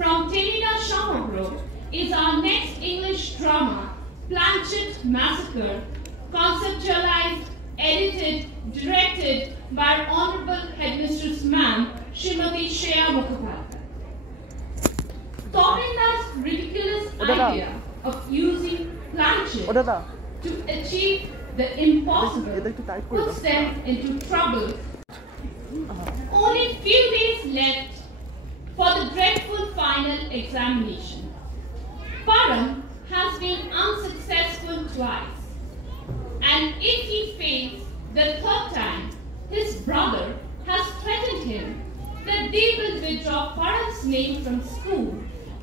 from Telina Shamagro is our next English drama, Planchet Massacre, conceptualized, edited, directed by our Honorable Headmistress Ma'am, Srimati Shreya Mukhopadhyay. Topinda's ridiculous idea of using planchet to achieve the impossible puts them into trouble. Only few days left for the dreadful final examination. Param has been unsuccessful twice, and if he fails the third time, his brother has threatened him that they will withdraw Param's name from school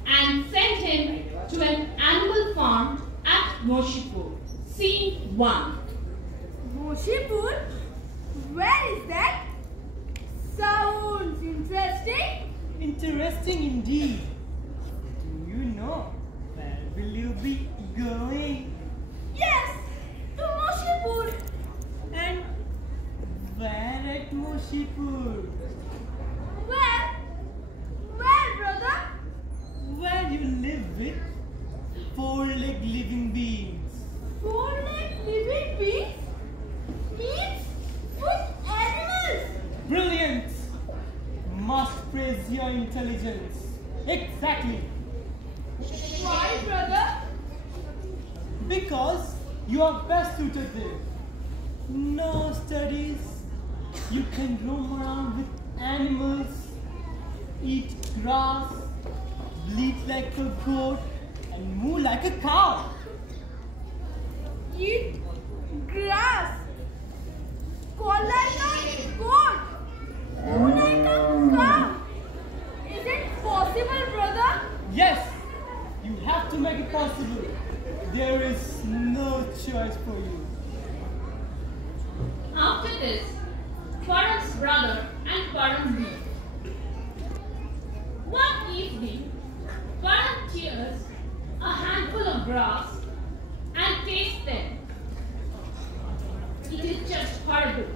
and send him to an animal farm at Moshipur. Scene 1. Moshipur? Where is that? Sounds interesting. Interesting indeed. Do you know where will you be going? Yes, to Moshipur. And where at Moshipur? Where? Where, brother? Where you live with four-legged living beings. Four-legged living beings? Means foot animals. Brilliant! Must praise your intelligence. Exactly. Why, brother? Because you are best suited there. No studies. You can roam around with animals, eat grass, bleat like a goat, and moo like a cow. Eat grass. Call like a goat. Moo like a cow. Is it possible, brother? Yes, you have to make it possible. There is no choice for you. After this, Param's brother and Param meet. One evening, Param tears a handful of grass and tastes them. It is just horrible.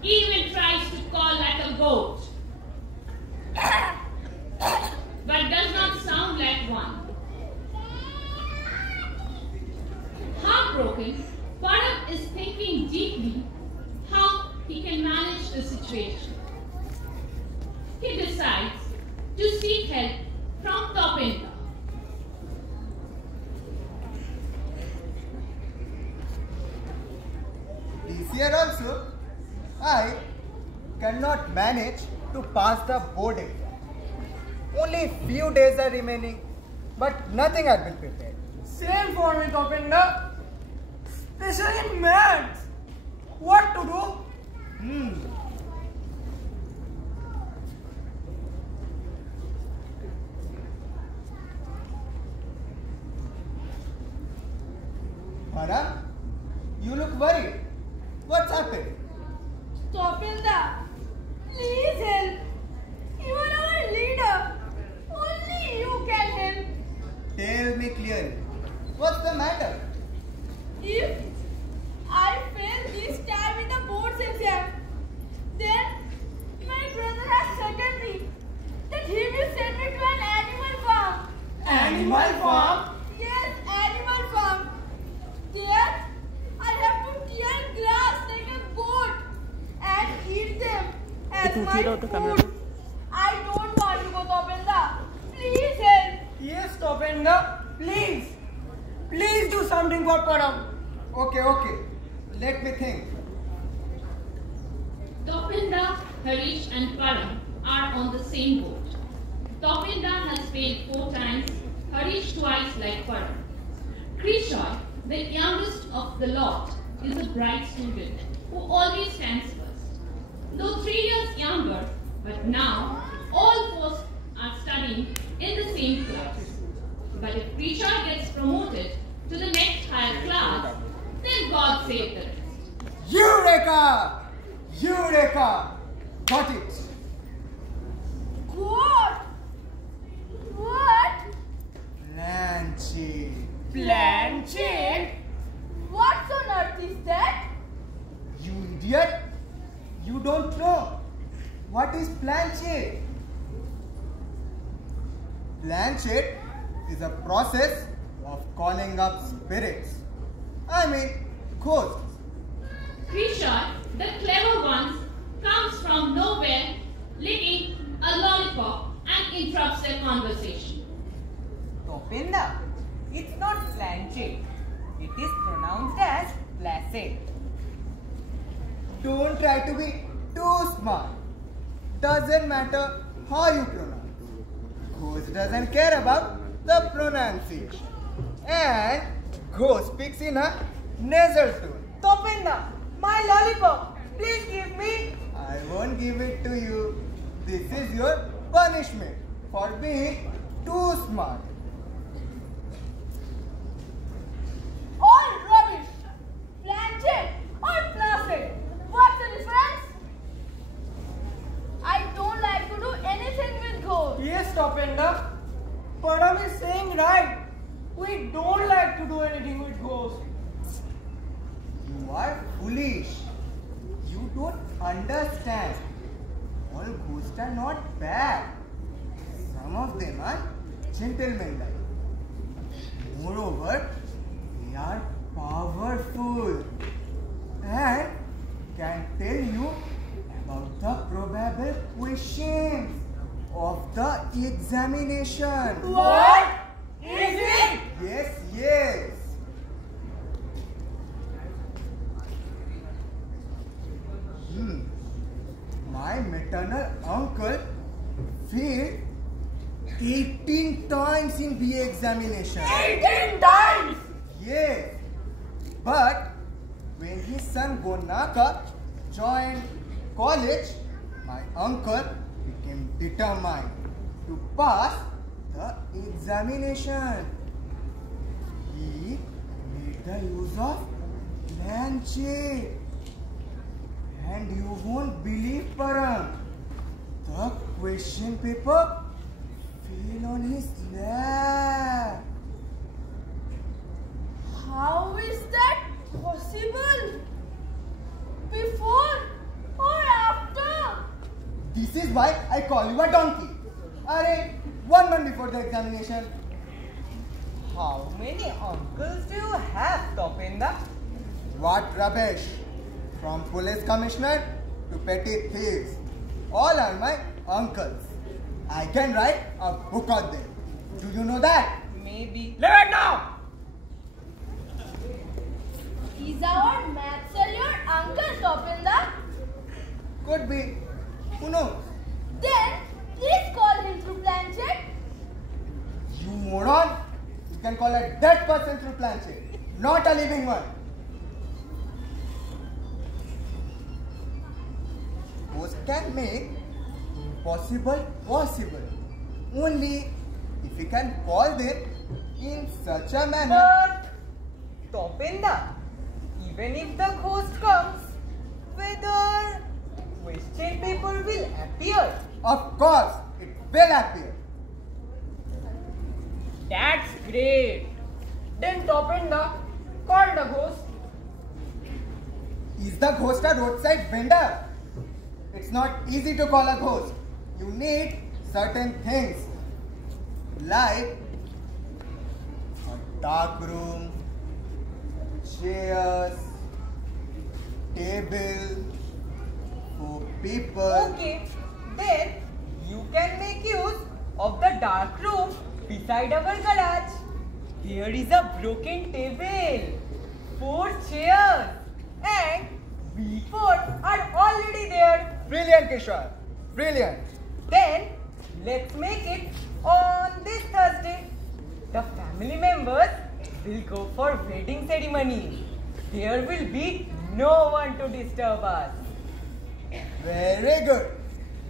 He even tries to call like a goat, but does not sound like one. Heartbroken, Param is thinking deeply how he can manage the situation. He decides to seek help from Topinda. This year also, I cannot manage to pass the board exam. Only few days are remaining, but nothing has been prepared. Same for me, Topinda. Especially in maths. What to do? Param, you look worried. What's happened? Topinda, please help. You are our leader. Only you can help. Tell me clearly. What's the matter? If I fail this time in the board's exam, then my brother has threatened me that he will send me to an animal farm. Animal farm? Yes, animal farm. There, I have to tear grass like a goat and eat them as my food. I don't want to go, Topinda. Please help. Yes, Topinda. Please. Please do something for Param. Okay. Let me think. Topinda, Harish and Param are on the same boat. Topinda has failed 4 times, Harish twice like Param. Krishoy, the youngest of the lot, is a bright student who always stands first. Though 3 years younger, but now all 4 are studying in the same class. But if Krishoy gets promoted to the next higher class, then God save the rest. Eureka! Eureka! Got it. God! What? Planchet. Planchet? What on earth is that? You idiot! You don't know. what is planchette? Planchette is a process of calling up spirits. I mean, ghosts. Krisha, the clever ones, comes from nowhere, licking a lollipop and interrupts their conversation. Topenda, it's not planchette. It is pronounced as placid. Don't try to be too smart. Doesn't matter how you pronounce. Ghost doesn't care about the pronunciation. And ghost speaks in a nasal tone. Topenda, my lollipop, please give me. I won't give it to you. This is your punishment for being too smart. All rubbish. Planchette or placid. What's the difference? I don't like to do anything with ghosts. Yes, Topenda. Padam is saying right. We don't like to do anything with ghosts. You are foolish. You don't understand. All ghosts are not bad. Some of them are gentlemen-like. Moreover, they are powerful and can tell you about the probable questions of the examination. What? Is it? Yes, yes. My maternal uncle failed 18 times in BA examination. 18 times! Yes. But when his son Gonaka joined college, my uncle became determined to pass the examination. He made the use of planchette. And you won't believe, Param, the question paper fell on his lap. How is that possible? Before or after? This is why I call you a donkey. Arey, 1 month before the examination. How many uncles do you have, Topenda? What rubbish! From police commissioner to petty thieves. All are my uncles. I can write a book on them. Do you know that? Maybe. Leave it now! Is our Mathsal your uncle, Topenda? Could be. Who knows? Then please call him through planchette. You moron! You can call a dead person through planchette, not a living one. Ghosts can make impossible possible only if you can call them in such a manner. But, Topenda, even if the ghost comes, whether question paper will appear? Of course, it will appear. That's great. Then Topenda called the ghost. Is the ghost a roadside vendor? It's not easy to call a ghost. You need certain things like a dark room, chairs, table, 4 people. Okay, then you can make use of the dark room beside our garage. There is a broken table, 4 chairs, and we 4 are already there. Brilliant, Kishore. Brilliant. Then let's make it on this Thursday. The family members will go for wedding ceremony. There will be no one to disturb us. Very good.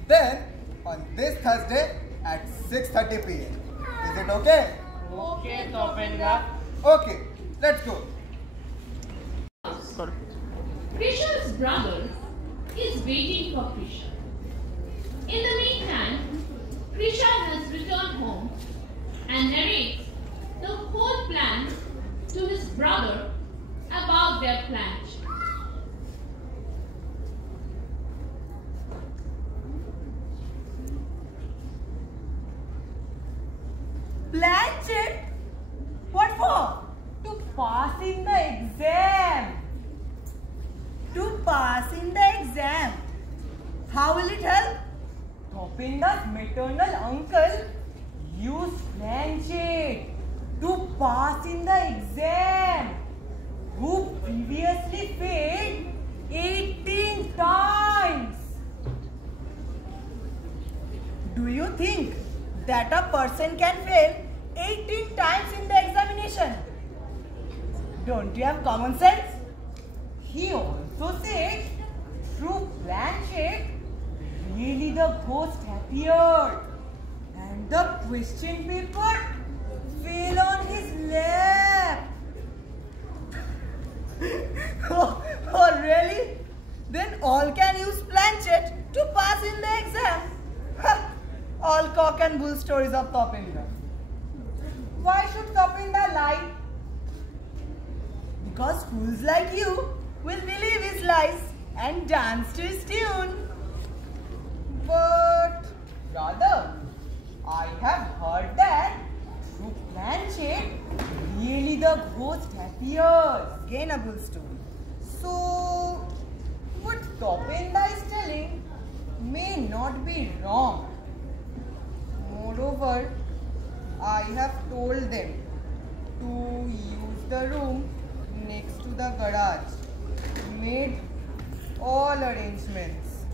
Then, on this Thursday at 6:30 p.m. Is it okay? Okay, Topenda. Okay, let's go. Krisha's brother is waiting for Krisha. In the meantime, Krisha has returned home and narrates the whole plan to his brother about their plans. Plan check? What for? To pass in the exam. To pass in the exam. How will it help? Topinda's maternal uncle used Planchet to pass in the exam, who previously failed 18 times. Do you think that a person can fail 18 times in the examination? Don't you have common sense? He also said through Planchet, really the ghost appeared and the question paper fell on his lap. Oh, really? Then all can use Planchet to pass in the exam. All cock and bull stories of Topinda. Why should Topinda lie? Because fools like you will believe his lies and dance to his tune. But rather, I have heard that through Planchet, really the ghost appears. Again a bull story. So, what Topinda is telling may not be wrong. Moreover, I have told them to use the room next to the garage. Made all arrangements.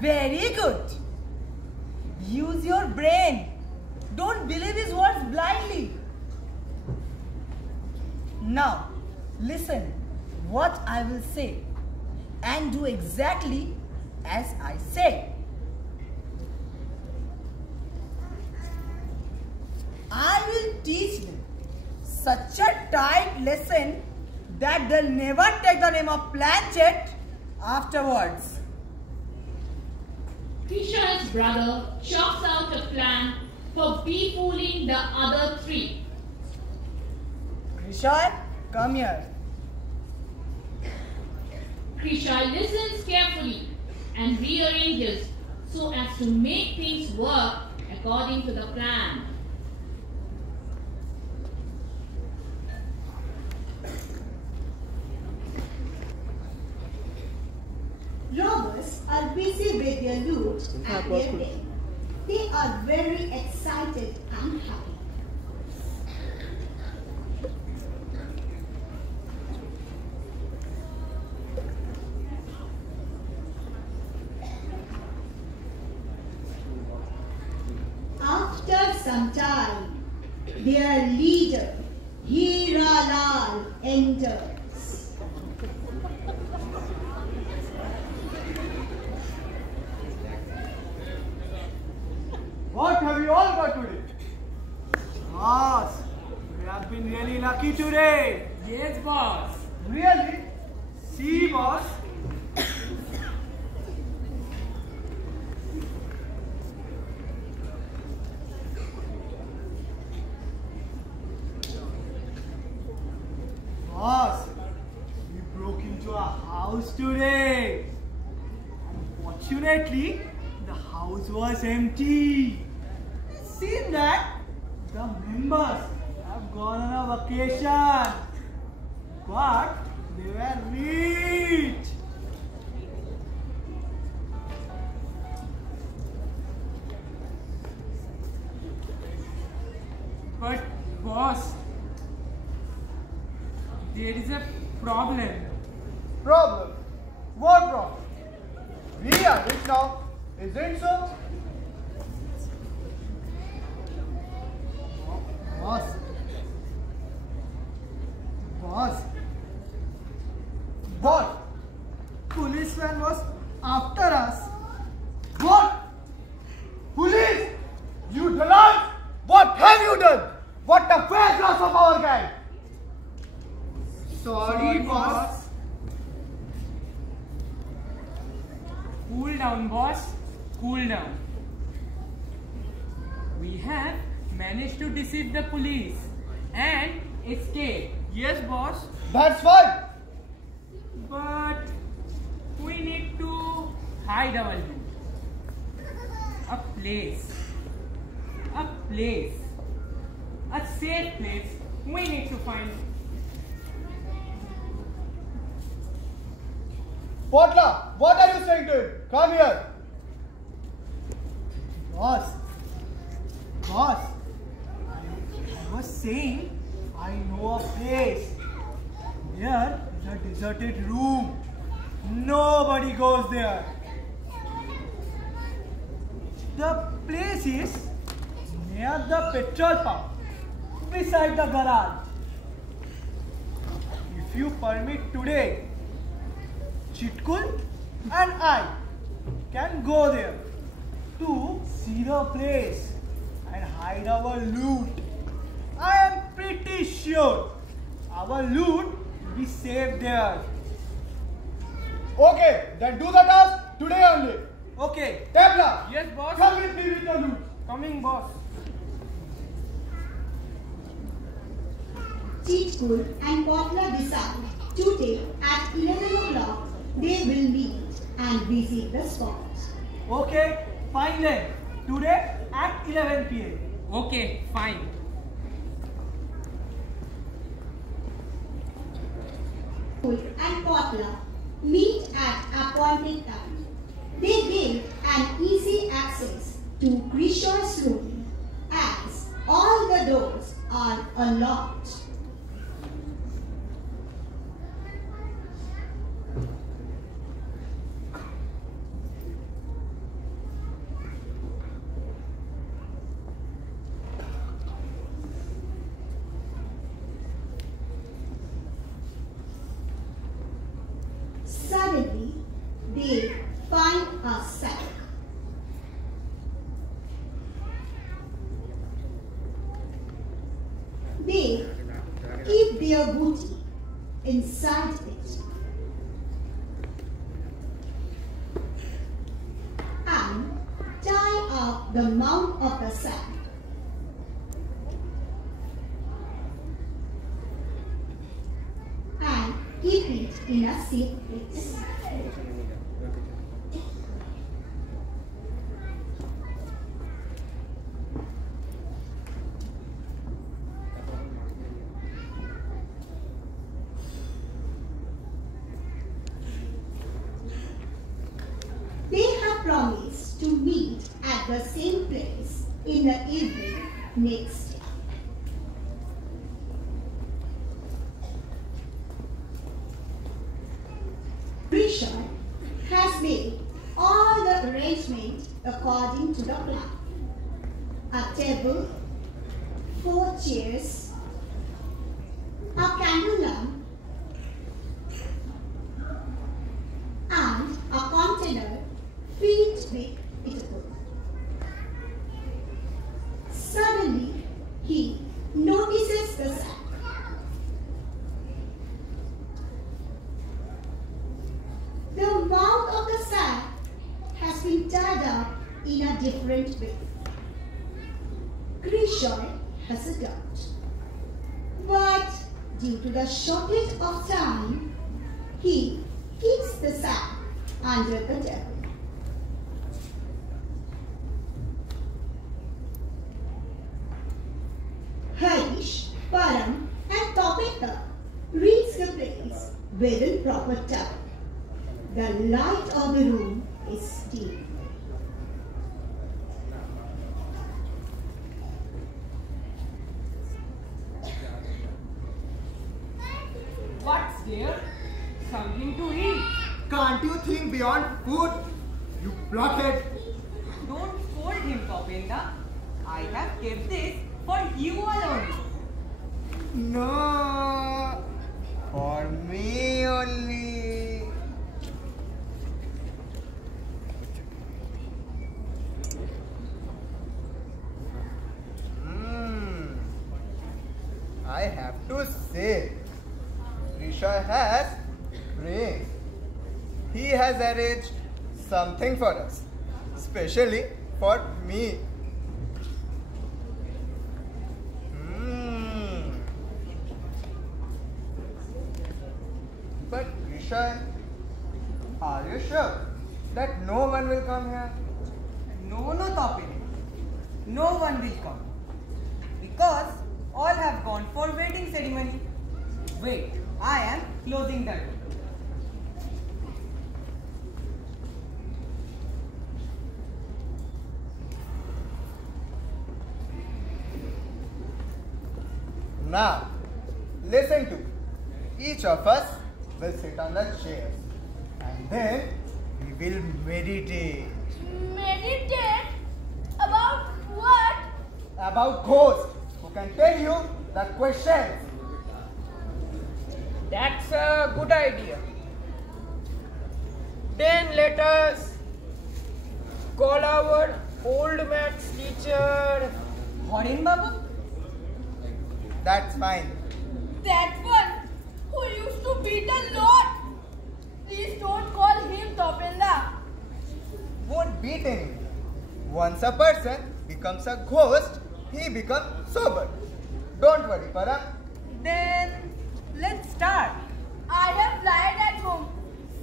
Very good. Use your brain. Don't believe his words blindly. Now, listen what I will say and do exactly as I say. I will teach them such a tight lesson that they'll never take the name of Planchet afterwards. Krisha's brother chalks out a plan for befooling the other three. Krisha, come here. Krisha listens carefully and rearranges so as to make things work according to the plan. Robbers are busy with their loot and their day. They are very excited and happy. After some time, their leader, Hira Lal, enters. What have you all got today? Boss, we have been really lucky today. Yes, boss. Really? See, boss. Boss, we broke into a house today. Unfortunately, the house was empty. It seemed that the members have gone on a vacation, but they were rich. But, boss, there is a problem. Problem? What problem? We are rich now, isn't so? Boss. Boss. What? Policeman was after us. What? Police! You delight! What have you done? What the face loss of our gang? Sorry, boss. Cool down, boss. Cool down. We have managed to deceive the police and escape. Yes, boss. That's fine. But we need to hide our loot. A place. A place. A safe place. We need to find. Potla, what are you saying to him? Come here. Boss, I was saying I know a place. There is a deserted room. Nobody goes there. The place is near the petrol pump, beside the garage. If you permit today, Chitkul and I can go there to see the place and hide our loot. I am pretty sure our loot will be safe there. Okay, then do the task today only. Okay. Tabla, Yes, boss. come with me with the loot. Coming, boss. Chitkul and Potla decide today at 11 o'clock they will meet and visit the spot. Okay, fine then. Today at 11 p.m. Okay, fine. Chitkul and Potla meet at appointed time. They give an easy access to Krisho's room as all the doors are unlocked. Suddenly, they find a sack. They keep their booty inside it and tie up the mouth of the sack. And keep it in a safe place. They have promised to meet at the same place in the evening next day. Krisha has made all the arrangements according to the plan. A table, 4 chairs, a candle lamp, and a container filled with eatables. Suddenly, he notices the sack. The mouth of the sack has been tied up in a different way. Krishoy has a doubt. But due to the shortage of time, he keeps the sack under the table. Harish, Param and Topeka reach the place within proper time. The light of the room is dim. What's there? Something to eat. Can't you think beyond food? You blockhead. Don't scold him, Topenda. I have kept this for you alone. No, for me only. I have to say, Krisha has brains. He has arranged something for us, especially for me. But Krisha, are you sure that no one will come here? no topic. No one will come. Because all have gone for wedding ceremony. Wait, I am closing the door. Now, listen to me. Each of us will sit on the chairs and then we will meditate. Meditate? About what? About ghosts who can tell you the questions. That's a good idea. Then let us call our old maths teacher. Horen Babu? That's fine. That one who used to beat a lot. Please don't call him Topenda. Won't beat anyone. Once a person becomes a ghost, he becomes sober. Don't worry, Parag. Then let's start. I have lied at home,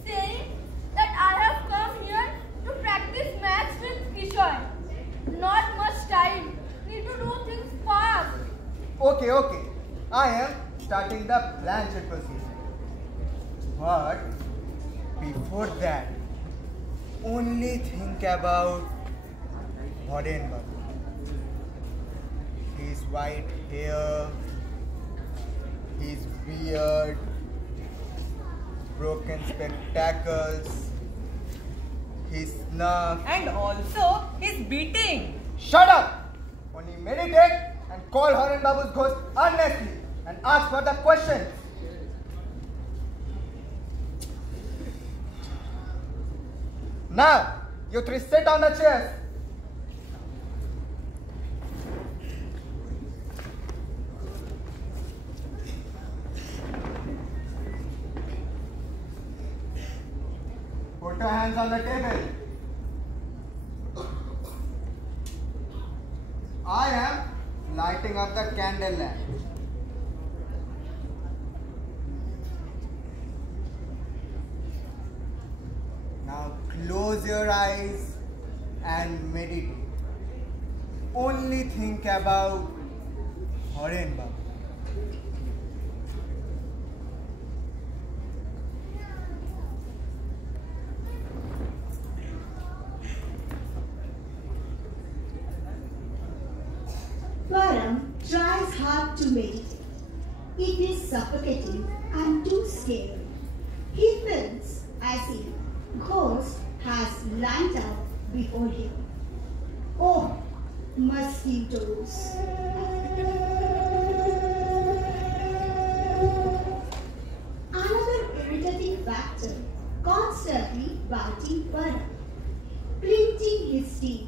saying that I have come here to practice maths with Kishore. Not much time. Need to do things fast. Okay. I am starting the planchet procedure. But before that, only think about Horen Babu. His white hair, his beard, broken spectacles, his snuff. And also his beating. Shut up! Only meditate and call Horen Babu's ghost honestly and ask for the questions. Now, you three sit on the chairs. Put your hands on the table. I am lighting up the candle lamp. Now close your eyes and meditate. Only think about Horen Babu. Param tries hard to meditate. It is suffocating and too scary. He feels as if ghost has lined up before him. Oh, mosquitoes. Another irritating factor, constantly biting Param. Clenching his teeth,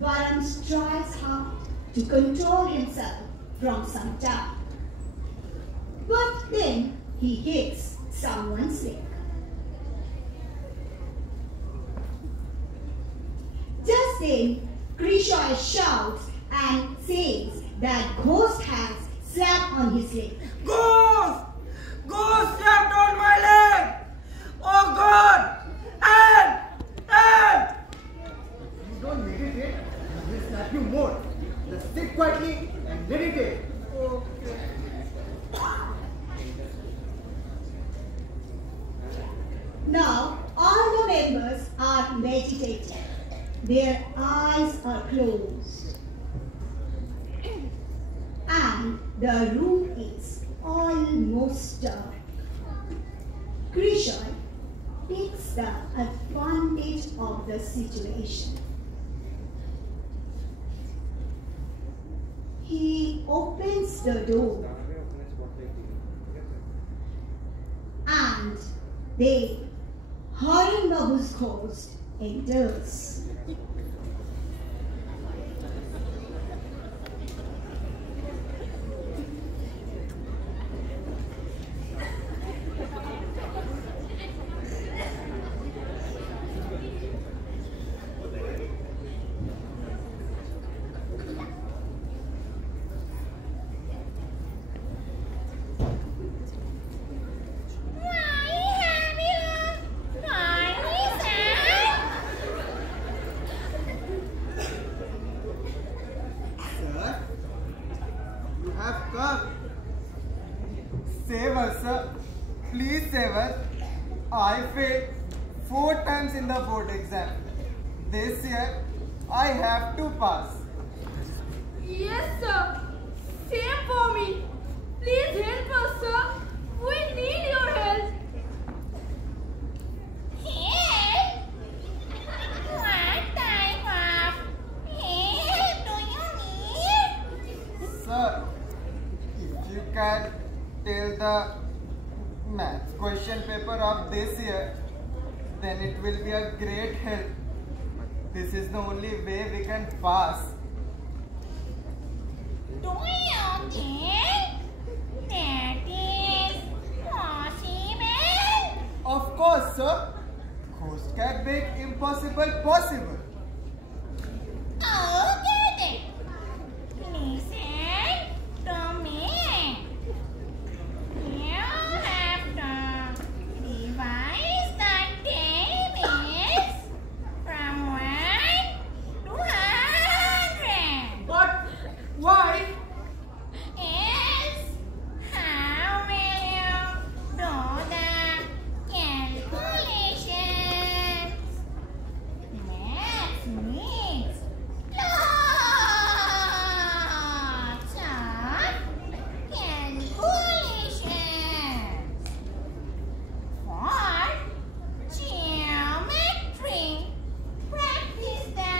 Param tries hard to control himself from some doubt. But then he hits someone's leg. Just then, Krishna shouts and says that Ghost has slapped on his leg. Ghost! Ghost slapped on my leg! Oh God! And! You don't meditate, he will slap you more. Just sit quietly and meditate. Okay. Now, all the members are meditating. Their eyes are closed. And the room is almost dark. Krishna takes the advantage of the situation. He opens the door and Horen Babu's ghost enters. sir, please save us. I failed 4 times in the board exam. This year, I have to pass. Yes, sir. Same for me. Please help us, sir. We need your help. Help? What type of help do you need? Sir, if you can tell the maths question paper of this year, then it will be a great help. This is the only way we can pass. Do you think that is possible? Of course, sir. Ghost can make impossible possible. Okay then. Listen to me. You have to revise the tables from 1 to 100. But why? Yes. How will you do the calculations? Math needs lots of calculations. For geometry, practice the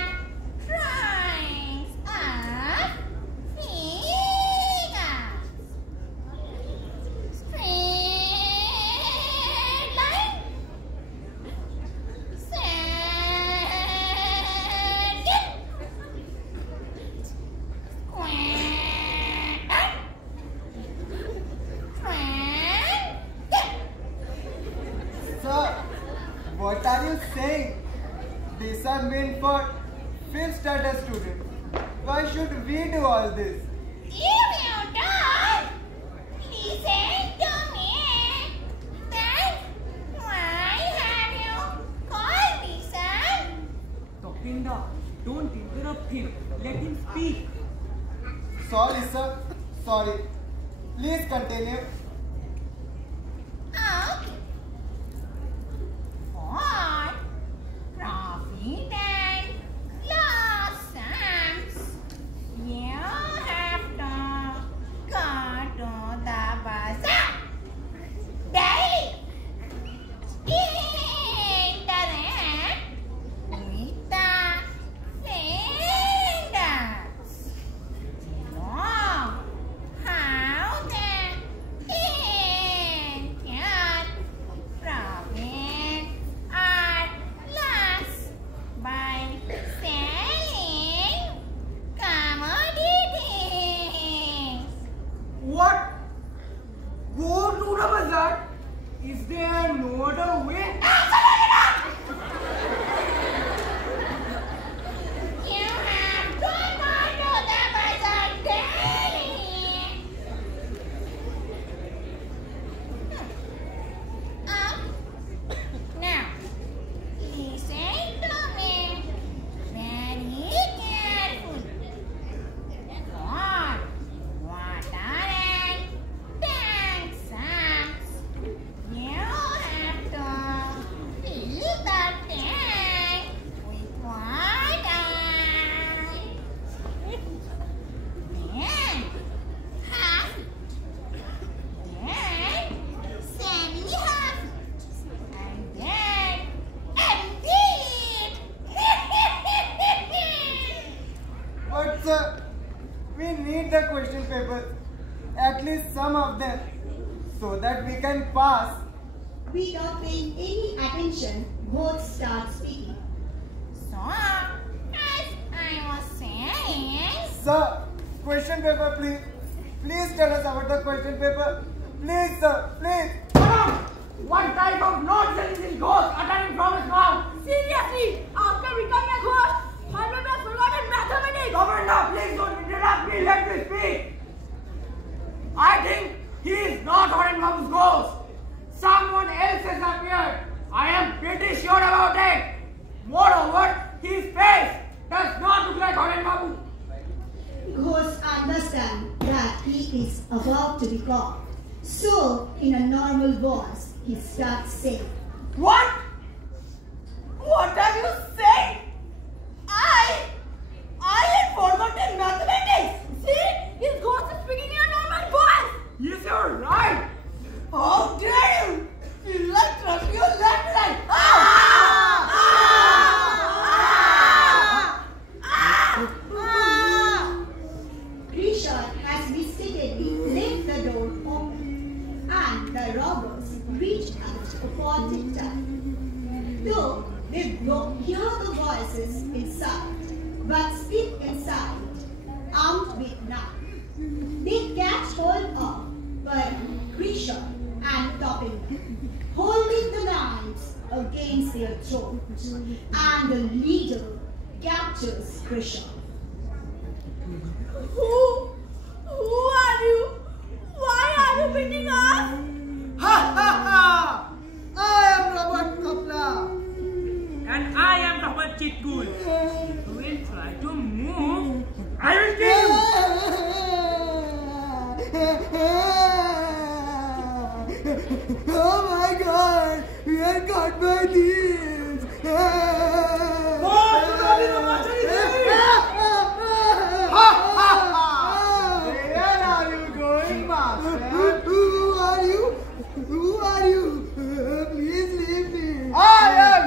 drawings of figures. Straight line, circle, Sir, what are you saying? These are meant for 5th standard students. Why should we do all this? If you don't listen to me, then why have you called me, sir? Topinda, don't interrupt him. Let him speak. Sorry, sir. Sorry. Please continue. Okay. For profit and loss sums, you have to go to the bazaar daily. Interact with the vendors. Know how the Indian profit or loss by selling commodities. What? Go to the bazaar? Is there no other way? You have to go to the bazaar daily. Now, listen to me very carefully. For water and tank sums, you have to fill the tank with water. Then half it. Then semi-half it. And then empty it. But sir, we need the question papers. At least some of them. So that we can pass. Without paying any attention, both start speaking. So, as I was saying, Sir, question paper please. Please tell us about the question paper. Please, sir. Please. What type of nonsense is ghost uttering from his mouth? Seriously, after becoming a ghost, Harvard has forgotten mathematics. Governor, please don't interrupt me. Let me speak. I think he is not Oren Babu's ghost. Someone else has appeared. I am pretty sure about it. Moreover, his face does not look like Oren Babu. Ghosts understand that he is about to be caught. So, in a normal voice, he starts saying, What? What are you saying? I had forgotten mathematics. See? His ghost is speaking in a normal voice. Yes, you're right. How dare you? Feel like thrusting your left leg. Grisha has mistakenly left the door open, and the robbers reach at appointed time. Though they hear the voices inside, but speak inside, armed with knife. They catch hold of Grisha and topping them, holding the knives against their throats, and the leader captures Grisha. Who are you? Why are you beating us? Ha ha ha! I am Robert Kopla. And I am Robert Chitkul. You will try to move, I will kill you. Oh my God! We are caught by thieves! Where are you going, Master? Who are you? Who are you? Please leave me. I am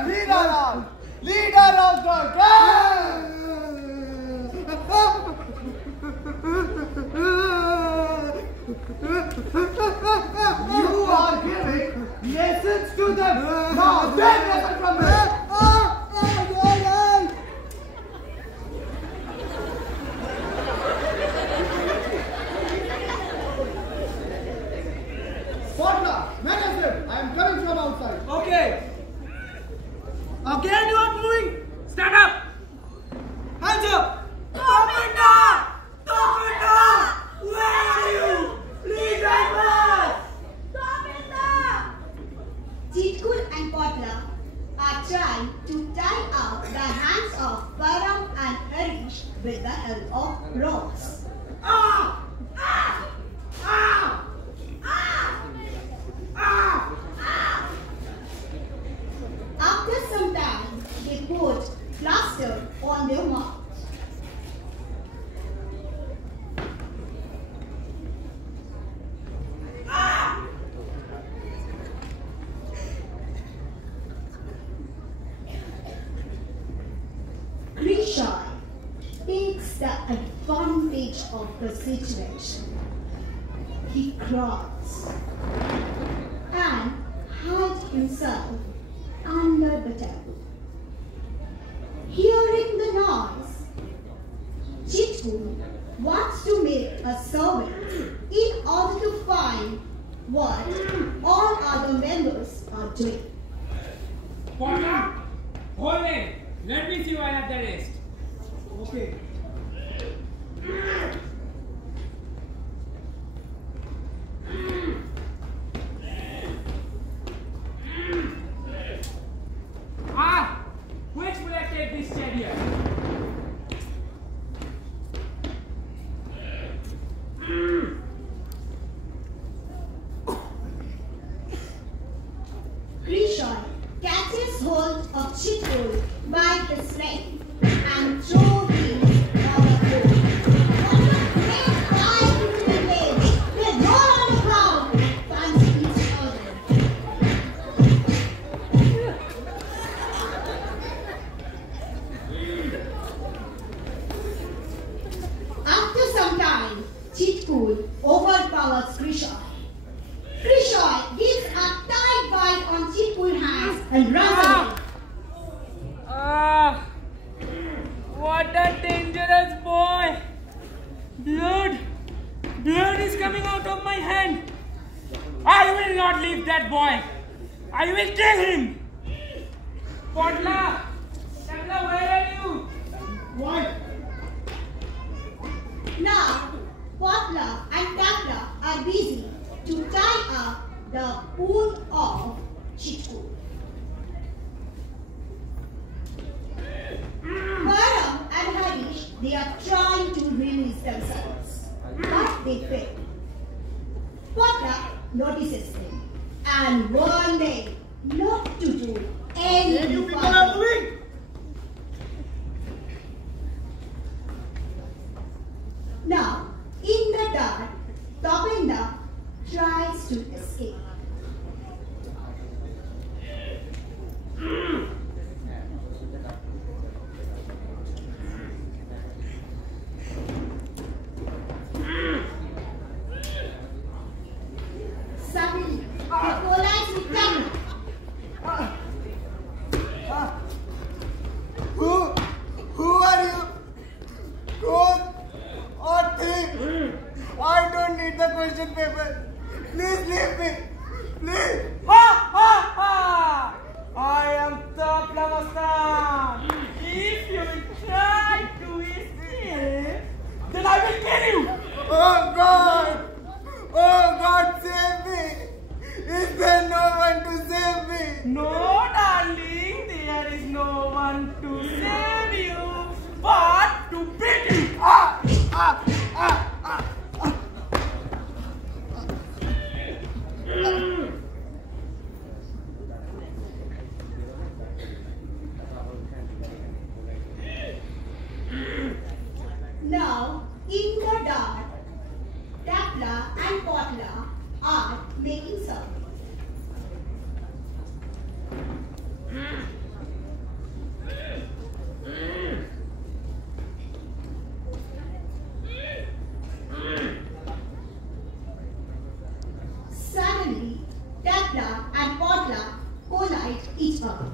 leader of the gang! You are giving lessons to them. Now take lesson from them. Spotla, manage it. I am coming from outside. Okay. Again you are moving. Stand up. Hands up. Topinda! Topinda! Where are you? Please help us! Chitkul and Potla are trying to tie up the hands of Param and Harish with the help of ropes. Ah! Ah! Ah! Ah! Ah! After some time, they put plaster on their mouth. Grisha takes the advantage of the situation. He crawls and hides himself under the table. Hearing the noise, Chitkul wants to make a survey in order to find what all other members are doing. Potla, hold him. Let me see while at the rest. Okay. Which will I take this chariot? Grisha catches hold of Chitkul by his neck and throws him on the floor. What a great fight into the cage, where no on the ground finds each other. After some time, Chitkul overpowers Grisha. Grisha gives a tight bite on Chitkul's hands and runs away. What a dangerous boy! Blood is coming out of my hand. I will not leave that boy. I will kill him. Potla, Potla, where are you? Why? Now, Potla and Tapla are busy to tie up the pool of Chitkul. Param and Harish, they are trying to release themselves, but they fail. Potla notices them and warns them not to do anything. You people are moving! Now, in the dark, Topenda tries to escape. Suddenly, it collides with Topenda. Who are you? Ghost or thief? I don't need the question paper. Please leave me. Please. Ha ha ha! I am Tapla Mastan. If you will try to escape, then I will kill you. Oh God! Oh God, save me! Is there no one to save me? No, darling, there is no one to save you, but to beat you. Ah! Ah! Ah! Ah! Now, in the dark, Tapla and Potla are making circles. Suddenly, Tapla and Potla collide each other.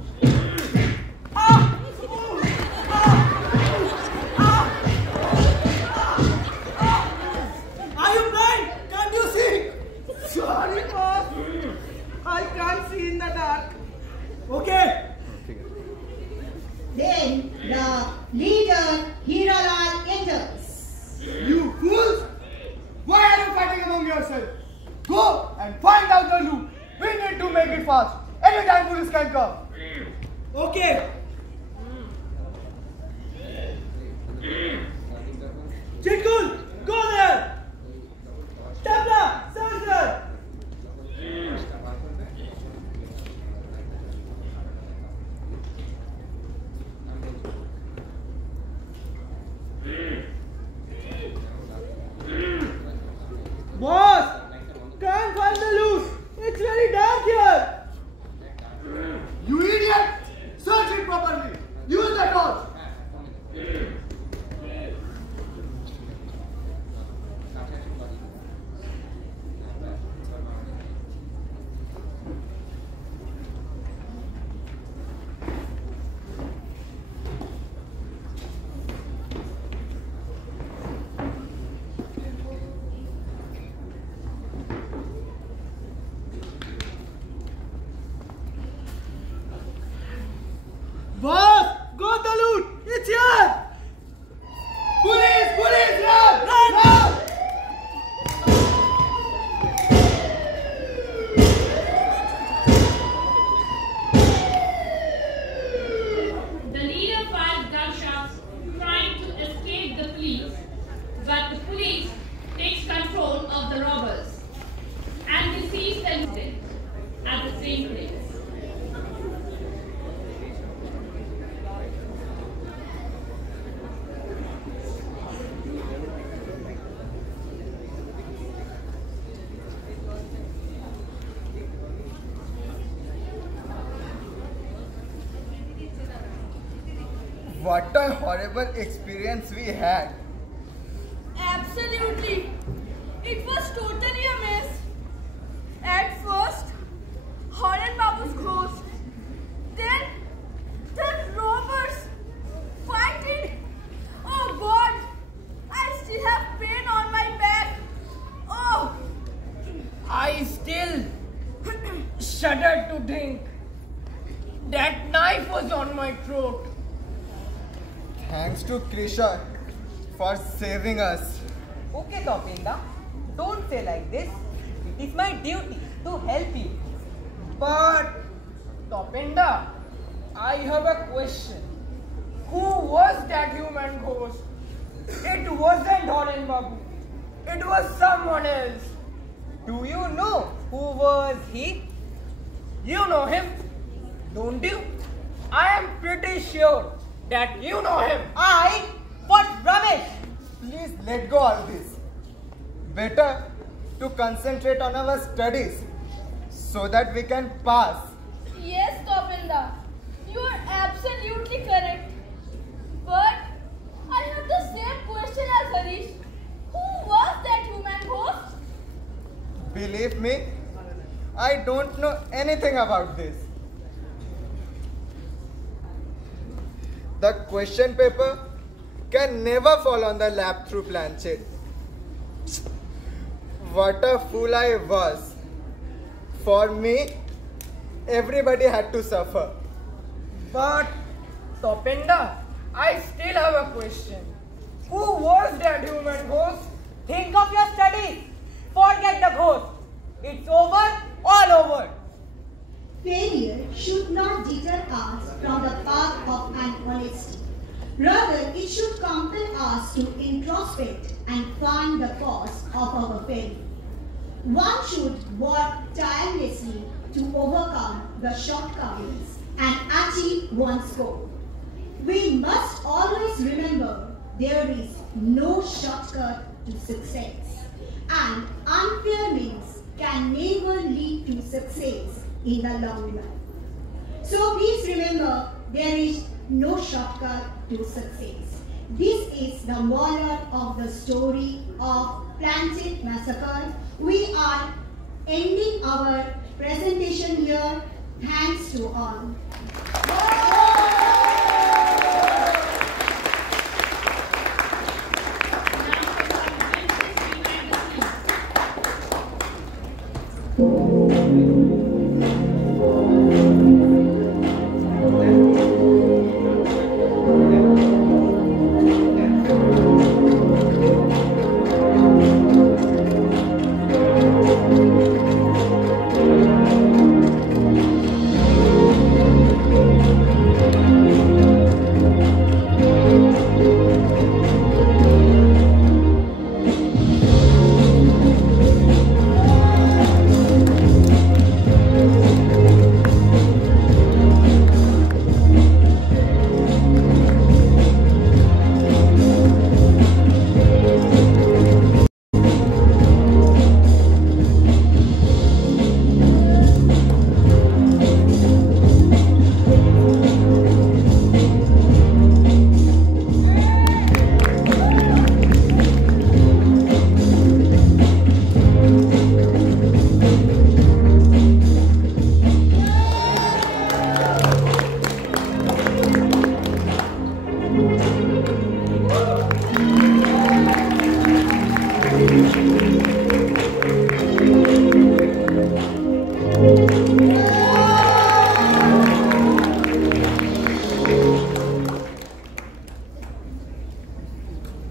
Are you blind? Can't you see? Sorry, boss. I can't see in the dark. Okay. Then the leader, Hiralal, enters. You fools! Why are you fighting among yourselves? Go and find out the loot. We need to make it fast. Anytime police can come. Okay. Chitkul, go there. Tapla, Sansar. Boss, can't find the loot. It's very dark here. You idiot! Search it properly. Use the torch. Boss, got the loot. It's here. Police! Police! Run! Run! Run! The leader fires gunshots trying to escape the police, but the police takes control of the robbers and they seize the incident at the same place. What a horrible experience we had. Absolutely. It was totally a mess. At first, Horan Babu's ghost. Then, the robbers fighting. Oh God, I still have pain on my back. Oh. I still shudder to think that knife was on my throat. Thanks to Krisha for saving us. Okay, Topenda, don't say like this. It is my duty to help you. But, Topenda, I have a question. Who was that human ghost? It wasn't Horan Babu. It was someone else. Do you know Who was he? You know him, don't you? I am pretty sure that you know him. What rubbish! Please let go all this. Better to concentrate on our studies so that we can pass. Yes, Topinda, you are absolutely correct. But I have the same question as Harish. Who was that human ghost? Believe me, I don't know anything about this. The question paper can never fall on the lap through planchette. What a fool I was. For me, everybody had to suffer. But, Topinda, I still have a question. Who was that human ghost? Think of your studies. Forget the ghost. It's over, all over. Failure should not deter us from the path of an honesty. Rather, it should compel us to introspect and find the cause of our failure. One should work tirelessly to overcome the shortcomings and achieve one's goal. We must always remember there is no shortcut to success, and unfair means can never lead to success in the long run. So please remember there is no shortcut to success. This is the moral of the story of Planchette Massacre. We are ending our presentation here. Thanks to all.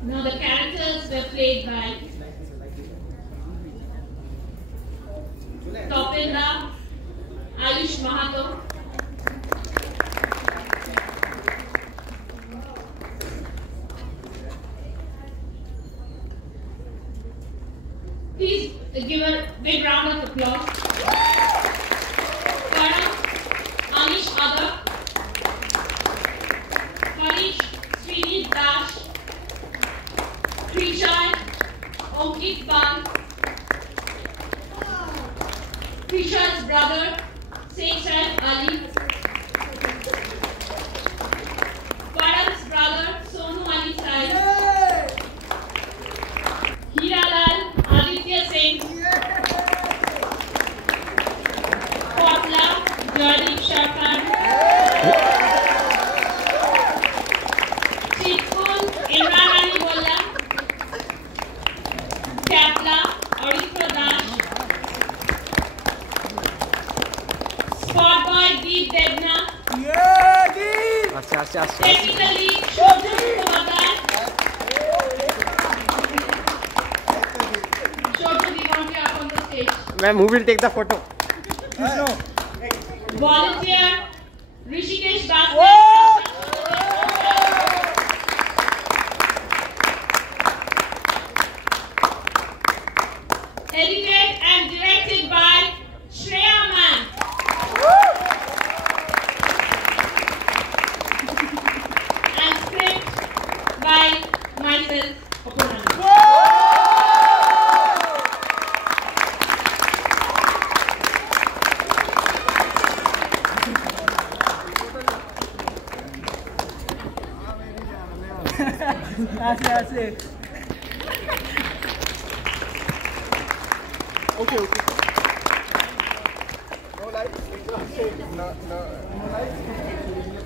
Now the characters were played by Topinda, Ayush Mahato, please give a big round of applause. Karan, Anish Adar, Harish Srini Dash, Krishan, Ankit Ban, Krishan's brother, Sheikh Said Ali, Karan's brother, Sonu Ali Sai, Hiralal, Aditya Singh, Kotla, Jardeep Sharkar, Chitkul, Imran Ali Bolla, Kapla, Arithra Dash, Spot Boy, Deep Debna, technically, Shobhu Kumagar. Shobhu, we want you up on the stage. Ma'am, who will take the photo? Volunteer, Rishikesh Bhaskar. Edited and directed by ऐसे Okay. No lights. No lights.